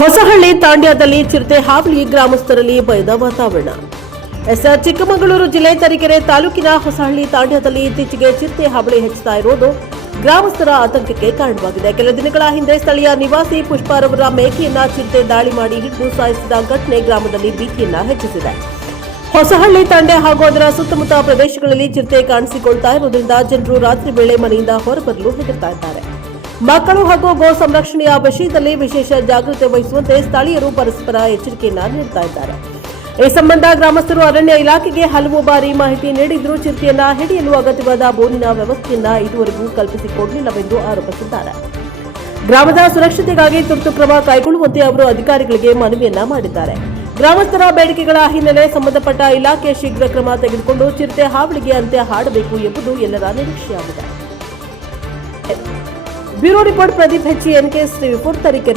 ಹೊಸಹಳ್ಳಿ ತಾಂಡ್ಯದಲ್ಲಿ ಚಿರತೆ ಹಾವಳಿ ಗ್ರಾಮಸ್ಥರಲ್ಲಿ ಭಯದ ವಾತಾವರಣ. ಎಸ್ ಚಿಕ್ಕಮಗಳೂರು ಜಿಲ್ಲೆ ತರೀಕೆರೆ ತಾಲೂಕಿನ ಹೊಸಹಳ್ಳಿ ತಾಂಡ್ಯದಲ್ಲಿ ಇತ್ತೀಚೆಗೆ ಚಿರತೆ ಹಾವಳಿ ಹೆಚ್ಚುತ್ತಾ ಇರುವುದು ಗ್ರಾಮಸ್ಥರ ಆತಂಕಕ್ಕೆ ಕಾರಣವಾಗಿದೆ. ಕೆಲ ದಿನಗಳ ಹಿಂದೆ ಸ್ಥಳೀಯ ನಿವಾಸಿ ಪುಷ್ಪಾರವರ ಮೇಕೆಯನ್ನ ಚಿರತೆ ದಾಳಿ ಮಾಡಿ ಹಿಡಿದು ಸಾಯಿಸಿದ ಘಟನೆ ಗ್ರಾಮದಲ್ಲಿ ಭೀತಿಯನ್ನ ಹೆಚ್ಚಿಸಿದೆ. ಹೊಸಹಳ್ಳಿ ತಾಂಡೆ ಹಾಗೂ ಅದರ ಸುತ್ತಮುತ್ತ ಪ್ರದೇಶಗಳಲ್ಲಿ ಚಿರತೆ ಕಾಣಿಸಿಕೊಳ್ತಾ ಇರುವುದರಿಂದ ಜನರು ರಾತ್ರಿ ವೇಳೆ ಮನೆಯಿಂದ ಹೊರಬರಲು ಹೆದರ್ತಾ ಇದ್ದಾರೆ. ಮಕ್ಕಳು ಹಾಗೂ ಗೋ ಸಂರಕ್ಷಣೆಯ ವಿಷಯದಲ್ಲಿ ವಿಶೇಷ ಜಾಗೃತಿ ವಹಿಸುವಂತೆ ಸ್ಥಳೀಯರು ಪರಸ್ಪರ ಎಚ್ಚರಿಕೆಯನ್ನ ನೀಡುತ್ತಾ ಇದ್ದಾರೆ. ಈ ಸಂಬಂಧ ಗ್ರಾಮಸ್ಥರು ಅರಣ್ಯ ಇಲಾಖೆಗೆ ಹಲವು ಬಾರಿ ಮಾಹಿತಿ ನೀಡಿದ್ರೂ. ಚಿರತೆಯನ್ನ ಹಿಡಿಯಲು ಅಗತ್ಯವಾದ ಬೋನಿನ ವ್ಯವಸ್ಥೆಯನ್ನ ಇದುವರೆಗೂ ಕಲ್ಪಿಸಿಕೊಡಲಿಲ್ಲವೆಂದು ಆರೋಪಿಸಿದ್ದಾರೆ. ಗ್ರಾಮದ ಸುರಕ್ಷತೆಗಾಗಿ ತುರ್ತು ಕ್ರಮ ಕೈಗೊಳ್ಳುವಂತೆ ಅವರು ಅಧಿಕಾರಿಗಳಿಗೆ ಮನವಿಯನ್ನ ಮಾಡಿದ್ದಾರೆ. ಗ್ರಾಮಸ್ಥರ ಬೇಡಿಕೆಗಳ ಹಿನ್ನೆಲೆ ಸಂಬಂಧಪಟ್ಟ ಇಲಾಖೆ ಶೀಘ್ರ ಕ್ರಮ ತೆಗೆದುಕೊಂಡು ಚಿರತೆ ಹಾವಳಿಗೆ ಅಂತ್ಯ ಹಾಡಬೇಕು ಎಂಬುದು ಎಲ್ಲರ ನಿರೀಕ್ಷೆಯಾಗಿದೆ. Bureau report Pradeep Hechi N K Shri report તરીકે